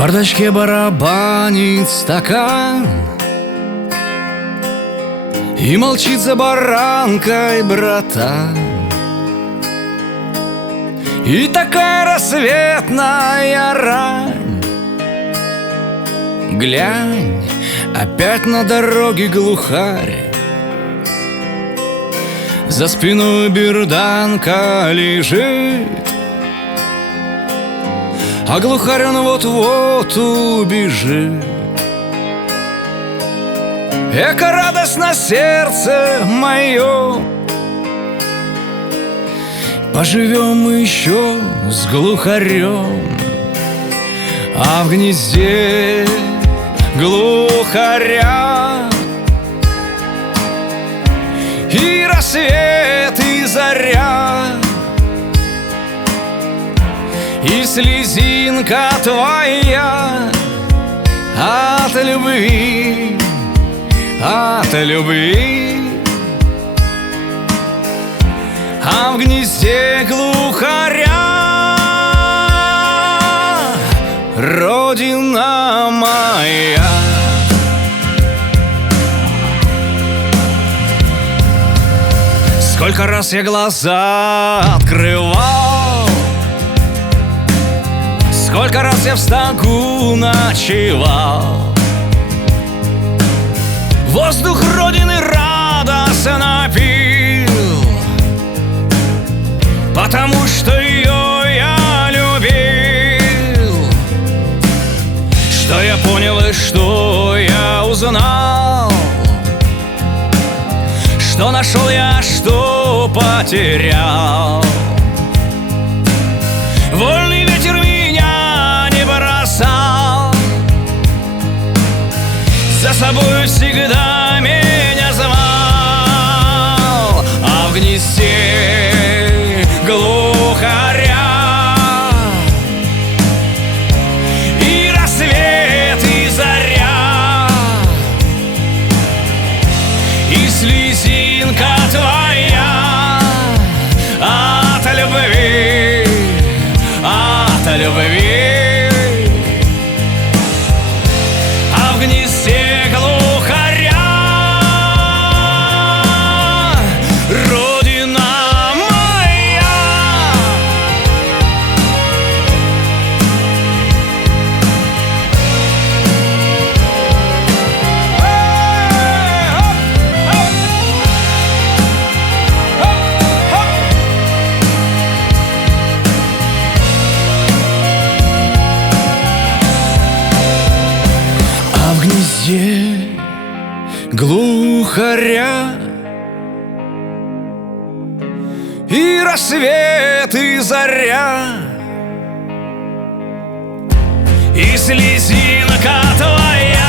бардачке барабанит стакан и молчит за баранкой братан. И такая рассветная рань, глянь, опять на дороге глухарь. За спиной берданка лежит, а глухарь он вот-вот убежит. Эко радостно сердце мое, поживем мы еще с глухарем. А в гнезде глухаря и рассвет, и заря, и слезинка твоя от любви, от любви. А в гнезде глухаря родина моя. Сколько раз я глаза открывал, сколько раз я в стогу ночевал. Воздух родины радостно пил, потому что ее я любил. Что я понял и что я узнал, что нашел я, что потерял. Вольный ветер меня не бросал, за собой всегда меня звал. А в гнезде глухаря и рассвет, и заря, и слезинка твоя от любви, от любви. А в гнезде глухаря родина моя. А в гнезде глухаря и рассвет, и заря, и слезинка твоя